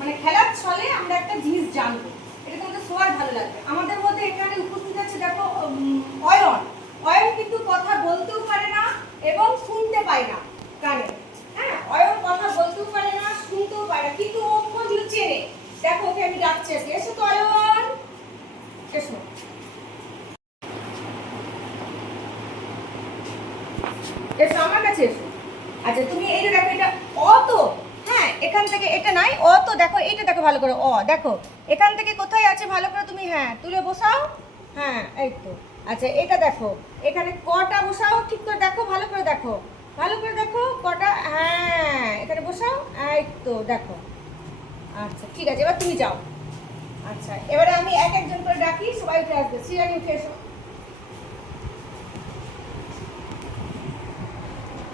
মানে খেলার ছলে আমরা একটা জিনিস জানবো, এটা তোমাদের সবার ভালো লাগবে। আমাদের মধ্যে এখানে উপস্থিত আছে দেখো অয়ন। অয়ন কিন্তু কথা বলতেও পারে না এবং শুনতে পায় না কানে। হ্যাঁ, অয়ন কথা বলতেও পারে না, শুনতেও পায় না, কিন্তু ও অক্ষরগুলো চেনে। দেখো ওকে আমি ডাকছি আজকে, এসো তো অয়ন, এসো। এসো আমার কাছে এসো। আচ্ছা তুমি এই যে দেখো, এটা অ তো, হ্যাঁ এখান থেকে এটা নাই, অ তো দেখো, এইটা দেখো ভালো করে, অ দেখো এখান থেকে কোথায় আছে ভালো করে তুমি হ্যাঁ তুলে বসাও। হ্যাঁ এই তো। আচ্ছা এটা দেখো, এখানে কটা বসাও, ঠিক করে দেখো, ভালো করে দেখো, ভালো করে দেখো কটা, হ্যাঁ এখানে বসাও, এই তো দেখো। আচ্ছা ঠিক আছে, এবার তুমি যাও। আচ্ছা এবারে আমি এক একজন করে ডাকি, সবাই উঠে আসবে। শ্রীরানী উঠে এসো।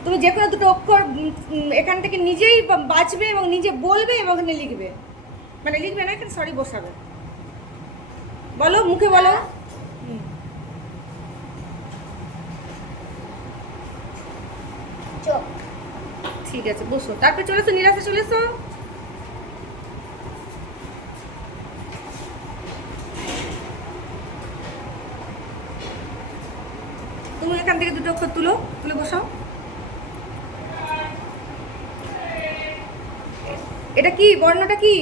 তুমি যে কোনো দুটো অক্ষর এখান থেকে নিজেই বাঁচবে এবং নিজে বলবে এবং এখানে লিখবে, মানে লিখবে না, এখানে সরি বসাবে। বলো, মুখে বলো। ঠিক আছে বসো, তারপর চলে এসো, নিরাশে চলে এসো। তুমি এখান থেকে দুটো অক্ষর তুলো, তুলে বসাও। এটা কি বর্ণটা কি?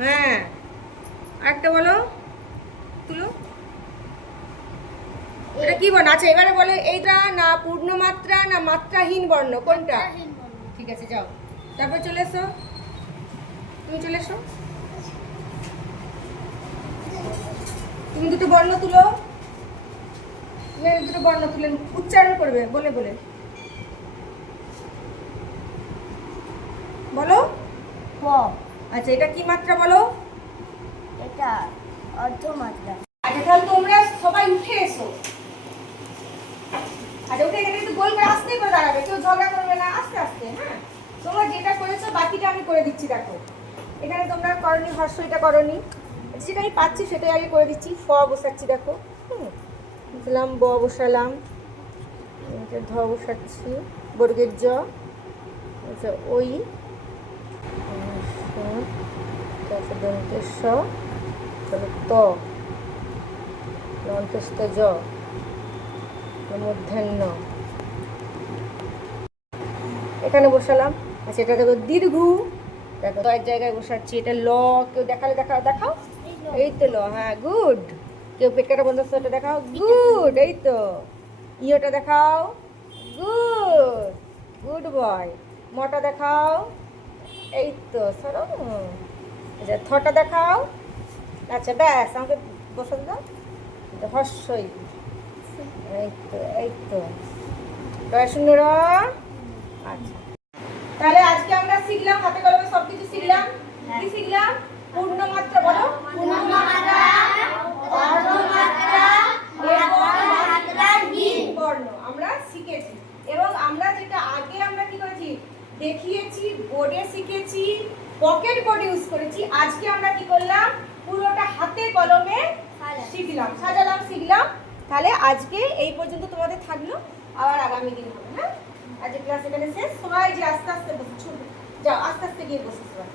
হ্যাঁ আরেকটা বলো, তুলো। এটা কি বর্ণ? আচ্ছা এবারে বলো, এইটা না পূর্ণমাত্রা না মাত্রাহীন বর্ণ, কোনটা? ঠিক আছে যাও, তারপর চলে এসো, তুমি চলে এসো। তুমি দুটো বর্ণ তুলো, দুটো বর্ণ তুলে উচ্চারণ করবে বলে বলে। বলো। আচ্ছা এটা কি মাত্রা বলো? এটা অর্ধমাত্রা। আচ্ছা তাহলে তোমরা সবাই উঠে এসো। আচ্ছা উঠে এখানে একটু গোল করে আস্তে করে দাঁড়াবে, কেউ ঝগড়া করবে না, আস্তে আস্তে। হ্যাঁ তোমরা যেটা করেছো বাকিটা আমি করে দিচ্ছি। দেখো এখানে তোমরা করনি হর্ষ, এটা করনি, যেটা আমি পাচ্ছি সেটাই আগে করে দিচ্ছি। ফ বসাচ্ছি দেখো, বসালাম, ব বসালাম, ধ বসাচ্ছি, বর্গের জ, আচ্ছা ওই, তারপর দন্তের স, তারপর ত, দন্তস্থ জ, মধ্যাহ্ন এখানে বসালাম। আচ্ছা এটা দেখো দীর্ঘ, দেখো এক জায়গায় বসাচ্ছি। এটা ল, কেউ দেখালে দেখাও, দেখাও, এই তো ল, হ্যাঁ গুড। কেউ পেট কাটা বন্ধ, এটা দেখাও, গুড, এই তো। ইয়োটা দেখাও, গুড, গুড বয়। মটা দেখাও, এই তো সরো। আচ্ছা থটা দেখাও। আচ্ছা ব্যাস, আমাকে বসাতে দাও। হর্ষই, এই তো, এই তো শূন্য র। আচ্ছা তাহলে আজকে আমরা শিখলাম, হাতে কলমে সবকিছু শিখলাম। কি শিখলাম? পূর্ণমাত্রা বলো, পূর্ণমাত্রা, অর্ধমাত্রা এবং মাত্রাহীন বর্ণ আমরা শিখেছি। এবং আমরা যেটা আগে আমরা কি করেছি দেখিয়েছি, বোর্ডে শিখেছি, পকেট বোর্ড ইউজ করেছি। আজকে আমরা কি করলাম, পুরোটা হাতে কলমে শিখলাম, সাজালাম, শিখলাম। তাহলে আজকে এই পর্যন্ত তোমাদের থাকলো, আবার আগামী দিন হবে। হ্যাঁ আজকে ক্লাস এখানে শেষ। সবাই যে আস্তে আস্তে বসে, যাও আস্তে আস্তে গিয়ে বসে সবাই।